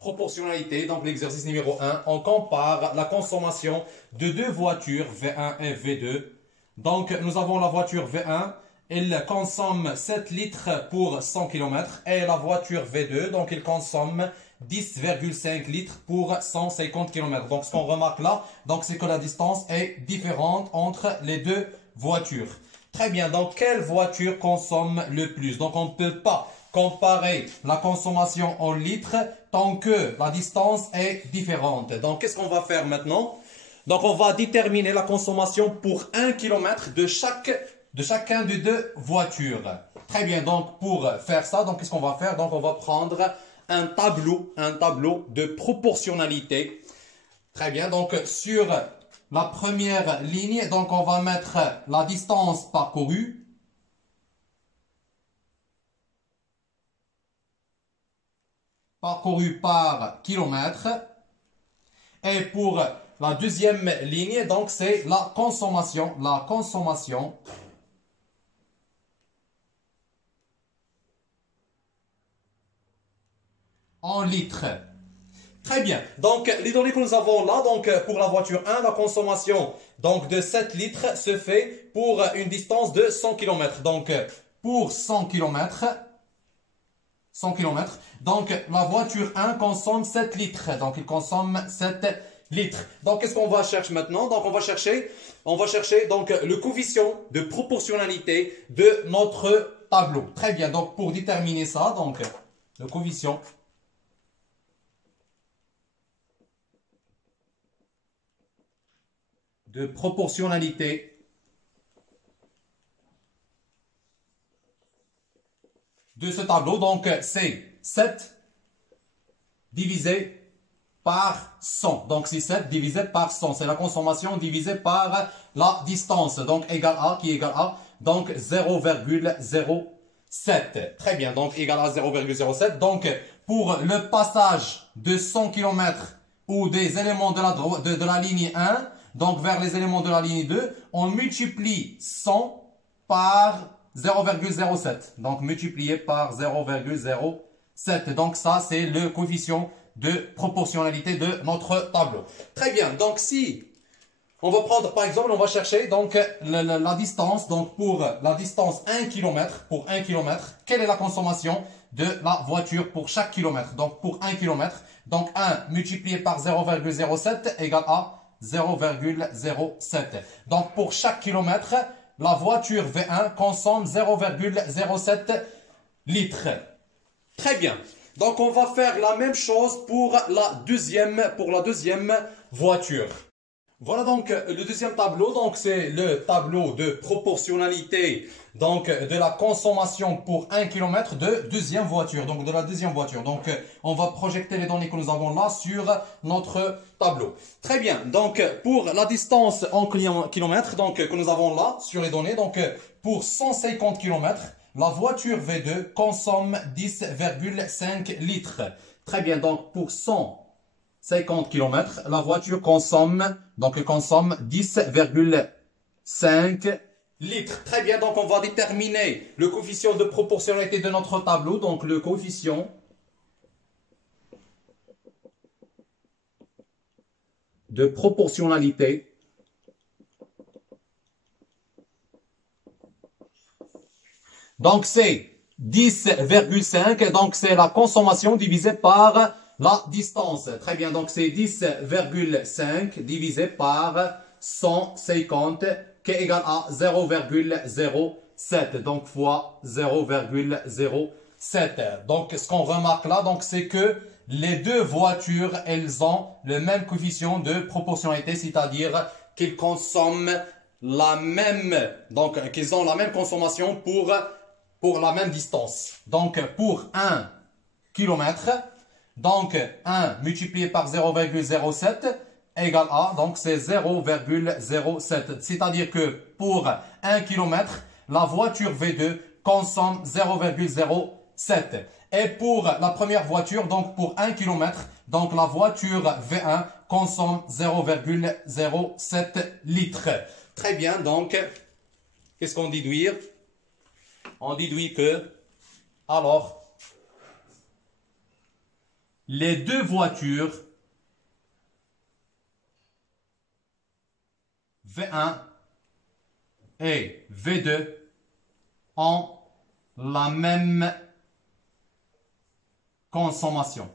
Proportionnalité, donc l'exercice numéro 1, on compare la consommation de deux voitures V1 et V2. Donc nous avons la voiture V1, elle consomme 7 litres pour 100 km et la voiture V2, donc elle consomme 10,5 litres pour 150 km. Donc ce qu'on remarque là, donc c'est que la distance est différente entre les deux voitures. Très bien, donc quelle voiture consomme le plus? Donc on ne peut pas comparer la consommation en litres tant que la distance est différente. Donc qu'est-ce qu'on va faire maintenant? Donc on va déterminer la consommation pour 1 km de chacun des deux voitures. Très bien, donc pour faire ça, donc qu'est-ce qu'on va faire? Donc on va prendre un tableau de proportionnalité. Très bien, donc sur la première ligne, donc on va mettre la distance parcourue. Parcouru par kilomètre. Et pour la deuxième ligne, donc c'est la consommation. La consommation en litres. Très bien. Donc, les données que nous avons là, donc pour la voiture 1, la consommation donc, de 7 litres se fait pour une distance de 100 km. Donc, pour 100 km, donc la voiture 1 consomme 7 litres. Donc, il consomme 7 litres. Donc, qu'est-ce qu'on va chercher maintenant? Donc, on va chercher donc, le coefficient de proportionnalité de notre tableau. Très bien. Donc, pour déterminer ça, donc, le coefficient de proportionnalité de ce tableau. Donc, c'est 7 divisé par 100. Donc, c'est 7 divisé par 100. C'est la consommation divisée par la distance. Donc, égal à, qui est égal à, donc 0,07. Très bien, donc égal à 0,07. Donc, pour le passage de 100 km ou des éléments de la ligne 1, donc vers les éléments de la ligne 2, on multiplie 100 par 0,07. Donc multiplié par 0,07. Donc ça, c'est le coefficient de proportionnalité de notre tableau. Très bien. Donc si on va prendre par exemple, on va chercher donc la distance. Donc pour la distance 1 km, pour 1 km, quelle est la consommation de la voiture pour chaque kilomètre? Donc pour 1 km, donc 1 multiplié par 0,07 égale à 0,07. Donc, pour chaque kilomètre, la voiture V1 consomme 0,07 litres. Très bien. Donc, on va faire la même chose pour la deuxième voiture. Voilà donc le deuxième tableau. Donc, c'est le tableau de proportionnalité donc de la consommation pour 1 km de deuxième voiture. Donc, de la deuxième voiture. Donc, on va projeter les données que nous avons là sur notre tableau. Très bien. Donc, pour la distance en kilomètres donc, que nous avons là sur les données. Donc, pour 150 km, la voiture V2 consomme 10,5 litres. Très bien. Donc, pour 150 km, la voiture consomme 10,5 litres. Très bien, donc on va déterminer le coefficient de proportionnalité de notre tableau. Donc le coefficient de proportionnalité donc c'est 10,5. Donc c'est la consommation divisée par la distance. Très bien, donc c'est 10,5 divisé par 150 qui est égal à 0,07. Donc fois 0,07. Donc ce qu'on remarque là, donc c'est que les deux voitures, elles ont le même coefficient de proportionnalité, c'est-à-dire qu'ils consomment la même, donc qu'ils ont la même consommation pour la même distance. Donc pour 1 km, donc 1 multiplié par 0,07 égale à, donc c'est 0,07. C'est-à-dire que pour 1 km, la voiture V2 consomme 0,07. Et pour la première voiture, donc pour 1 km, donc la voiture V1 consomme 0,07 litres. Très bien, donc, qu'est-ce qu'on déduit? On déduit que, alors, les deux voitures V1 et V2 ont la même consommation.